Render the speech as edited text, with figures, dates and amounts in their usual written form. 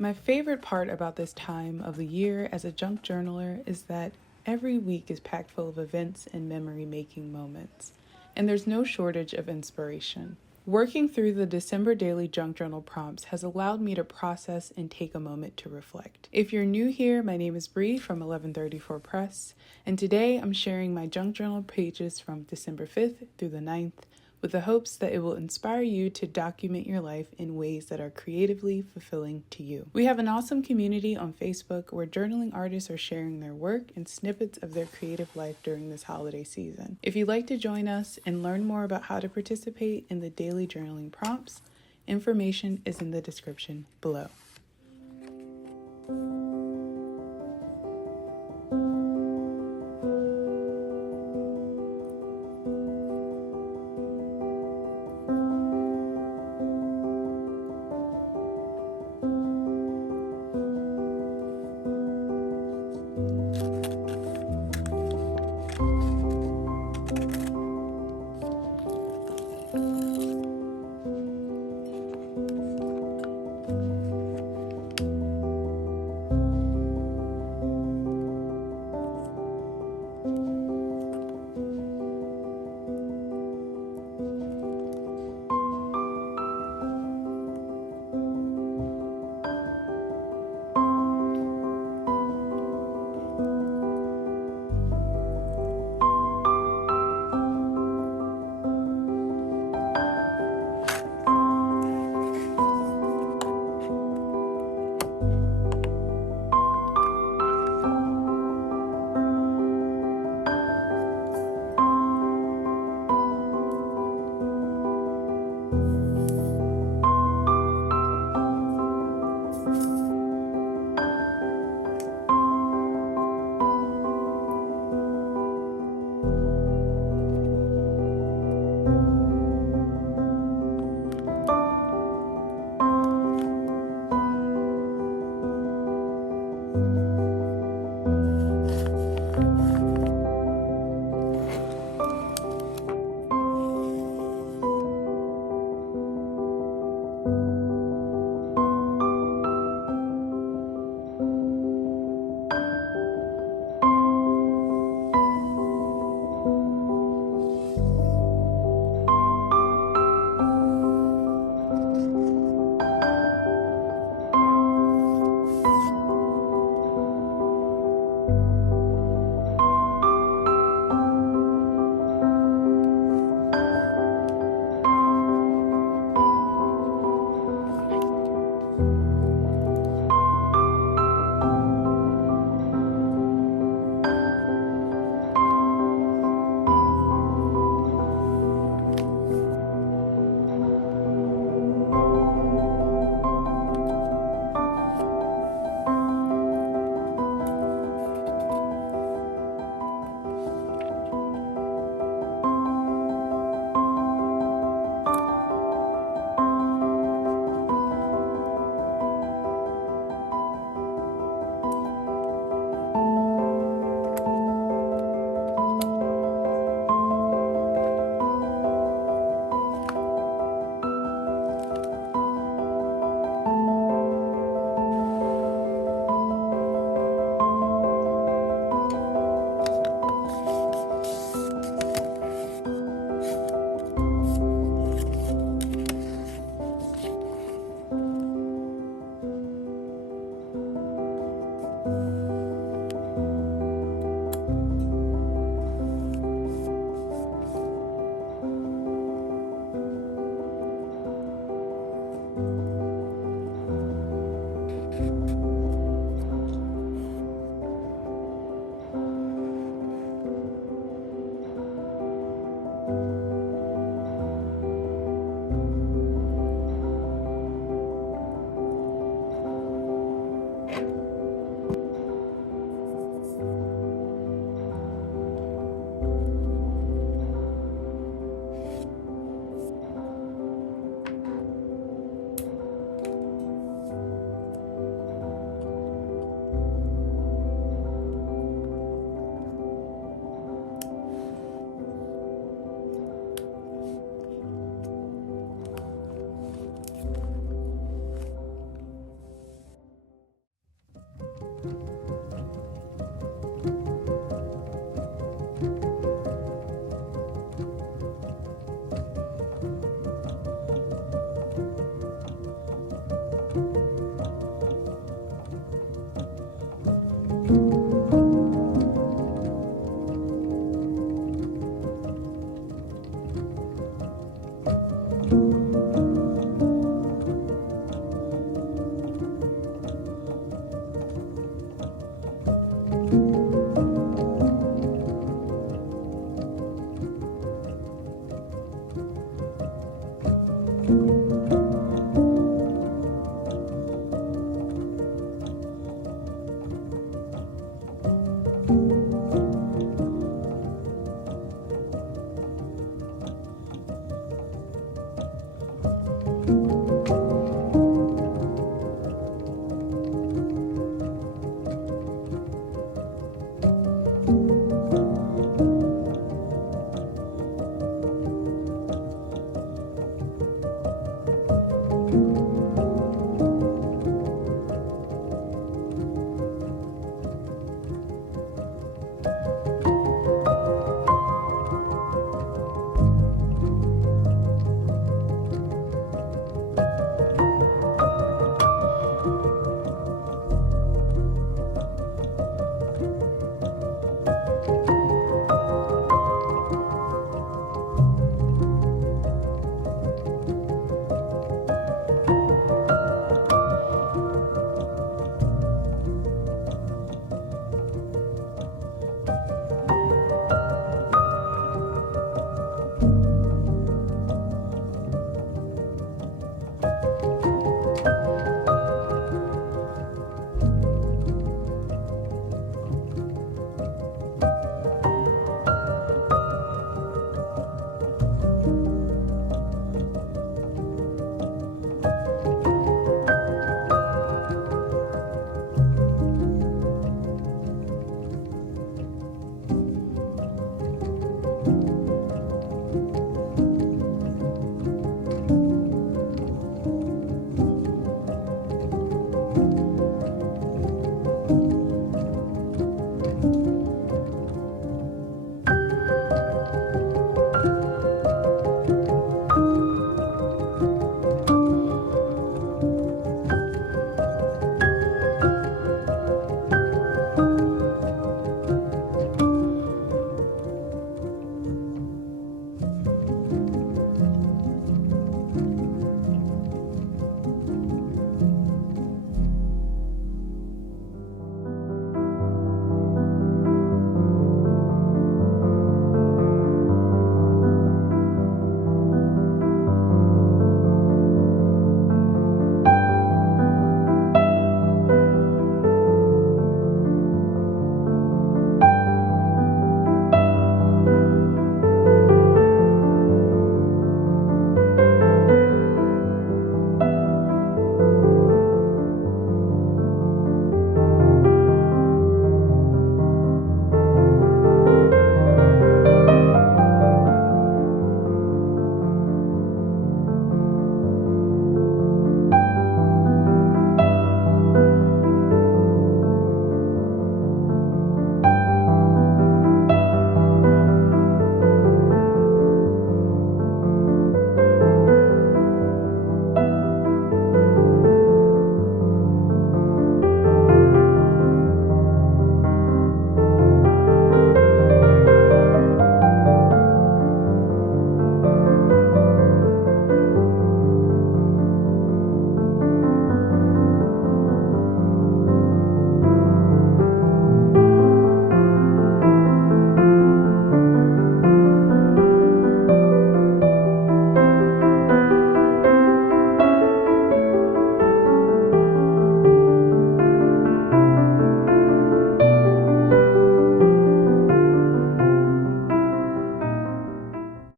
My favorite part about this time of the year as a junk journaler is that every week is packed full of events and memory making moments, and there's no shortage of inspiration. Working through the December daily junk journal prompts has allowed me to process and take a moment to reflect. If you're new here, my name is Bree from 1134 Press, and today I'm sharing my junk journal pages from December 5th through the 9th with the hopes that it will inspire you to document your life in ways that are creatively fulfilling to you. We have an awesome community on Facebook where journaling artists are sharing their work and snippets of their creative life during this holiday season. If you'd like to join us and learn more about how to participate in the daily journaling prompts, information is in the description below.